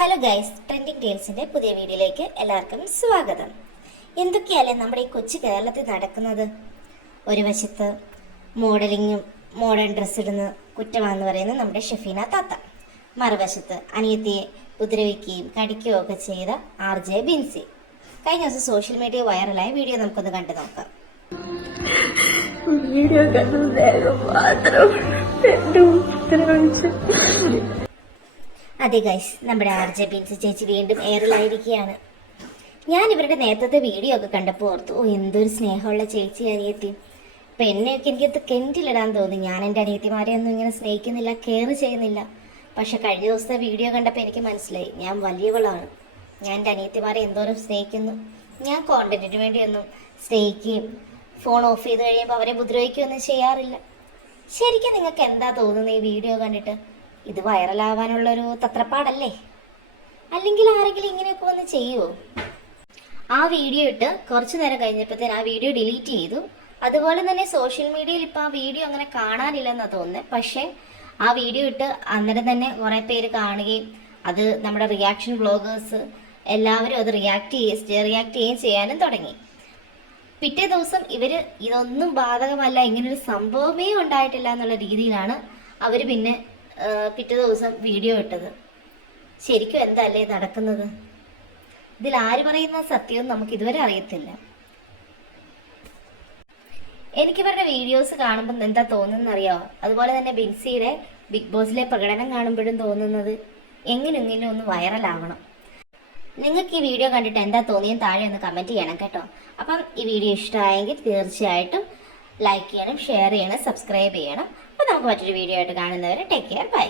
Hello guys, trending ടേൽസിൻ്റെ പുതിയ വീഡിയോയിലേക്ക് എല്ലാവർക്കും സ്വാഗതം. എന്തൊക്കെയല്ലേ നമ്മുടെ ഈ കൊച്ചു കേരളത്തിൽ നടക്കുന്നത്? ഒരു വശത്ത് മോഡലിങ്ങും മോഡേൺ ഡ്രസ്സ് ഇടുന്ന കുറ്റമാണെന്ന് പറയുന്ന നമ്മുടെ ഷെഫീന താത്ത, മറുവശത്ത് അനിയത്തിയെ ഉപദ്രവിക്കുകയും കടിക്കുകയും ഒക്കെ ചെയ്ത RJ ബിൻസി. കഴിഞ്ഞ ദിവസം സോഷ്യൽ മീഡിയ വൈറലായ വീഡിയോ നമുക്കൊന്ന് കണ്ടു നോക്കാം. വീഡിയോ മാത്രം അതെ ഗൈസ്, നമ്മുടെ RJ ബിൻസി ചേച്ചി വീണ്ടും എയറിലായിരിക്കുകയാണ്. ഞാൻ ഇവരുടെ നേരത്തെ വീഡിയോ ഒക്കെ കണ്ടപ്പോൾ ഓർത്തു, എന്തൊരു സ്നേഹമുള്ള ചേച്ചി അനിയത്തി. ഇപ്പം എന്നെയൊക്കെ എനിക്കത് കെൻറ്റിലിടാൻ തോന്നി. ഞാൻ എൻ്റെ അനിയത്തിമാരെ ഒന്നും ഇങ്ങനെ സ്നേഹിക്കുന്നില്ല, കെയർ ചെയ്യുന്നില്ല. പക്ഷെ കഴിഞ്ഞ ദിവസത്തെ വീഡിയോ കണ്ടപ്പോൾ എനിക്ക് മനസ്സിലായി, ഞാൻ വലിയവളാണ്. ഞാൻ എൻ്റെ അനിയത്തിമാരെ എന്തോരം സ്നേഹിക്കുന്നു. ഞാൻ കോണ്ടന്റിന് വേണ്ടിയൊന്നും സ്നേഹിക്കുകയും ഫോൺ ഓഫ് ചെയ്ത് കഴിയുമ്പോൾ അവരെ ഉപദ്രവിക്കുകയൊന്നും ചെയ്യാറില്ല. ശരിക്കും നിങ്ങൾക്ക് എന്താ തോന്നുന്നത് ഈ വീഡിയോ കണ്ടിട്ട്? ഇത് വൈറലാവാനുള്ളൊരു തത്രപ്പാടല്ലേ? അല്ലെങ്കിൽ ആരെങ്കിലും ഇങ്ങനെയൊക്കെ വന്ന് ചെയ്യുമോ? ആ വീഡിയോ ഇട്ട് കുറച്ച് നേരം കഴിഞ്ഞപ്പോഴത്തേന് ആ വീഡിയോ ഡിലീറ്റ് ചെയ്തു. അതുപോലെ തന്നെ സോഷ്യൽ മീഡിയയിൽ ഇപ്പോൾ ആ വീഡിയോ അങ്ങനെ കാണാനില്ലെന്നാണ് തോന്നുന്നത്. പക്ഷേ ആ വീഡിയോ ഇട്ട് അന്നേരം തന്നെ കുറേ പേര് കാണുകയും അത് നമ്മുടെ റിയാക്ഷൻ വ്ളോഗേഴ്സ് എല്ലാവരും അത് റിയാക്ട് ചെയ്യുകയും ചെയ്യാനും തുടങ്ങി. പിറ്റേ ദിവസം ഇവർ ഇതൊന്നും ബാധകമല്ല, ഇങ്ങനൊരു സംഭവമേ ഉണ്ടായിട്ടില്ല എന്നുള്ള രീതിയിലാണ് അവർ പിന്നെ പിറ്റേ ദിവസം വീഡിയോ ഇട്ടത്. ശരിക്കും എന്തല്ലേ നടക്കുന്നത്? ഇതിൽ ആര് പറയുന്ന സത്യവും നമുക്ക് ഇതുവരെ അറിയത്തില്ല. എനിക്കിവരുടെ വീഡിയോസ് കാണുമ്പോൾ എന്താ തോന്നുന്നറിയാമോ? അതുപോലെ തന്നെ ബിൻസിയുടെ ബിഗ് ബോസിലെ പ്രകടനം കാണുമ്പോഴും തോന്നുന്നത് എങ്ങനെയെങ്കിലും ഒന്ന് വൈറലാവണം. നിങ്ങൾക്ക് ഈ വീഡിയോ കണ്ടിട്ട് എന്താ തോന്നിയെന്ന് താഴെ ഒന്ന് കമൻറ്റ് ചെയ്യണം കേട്ടോ. അപ്പം ഈ വീഡിയോ ഇഷ്ടമായെങ്കിൽ തീർച്ചയായിട്ടും ലൈക്ക് ചെയ്യണം, ഷെയർ ചെയ്യണം, സബ്സ്ക്രൈബ് ചെയ്യണം. അപ്പോൾ നമുക്ക് മറ്റൊരു വീഡിയോ ആയിട്ട് കാണുന്നവരെ ടേക്ക് കെയർ, ബൈ.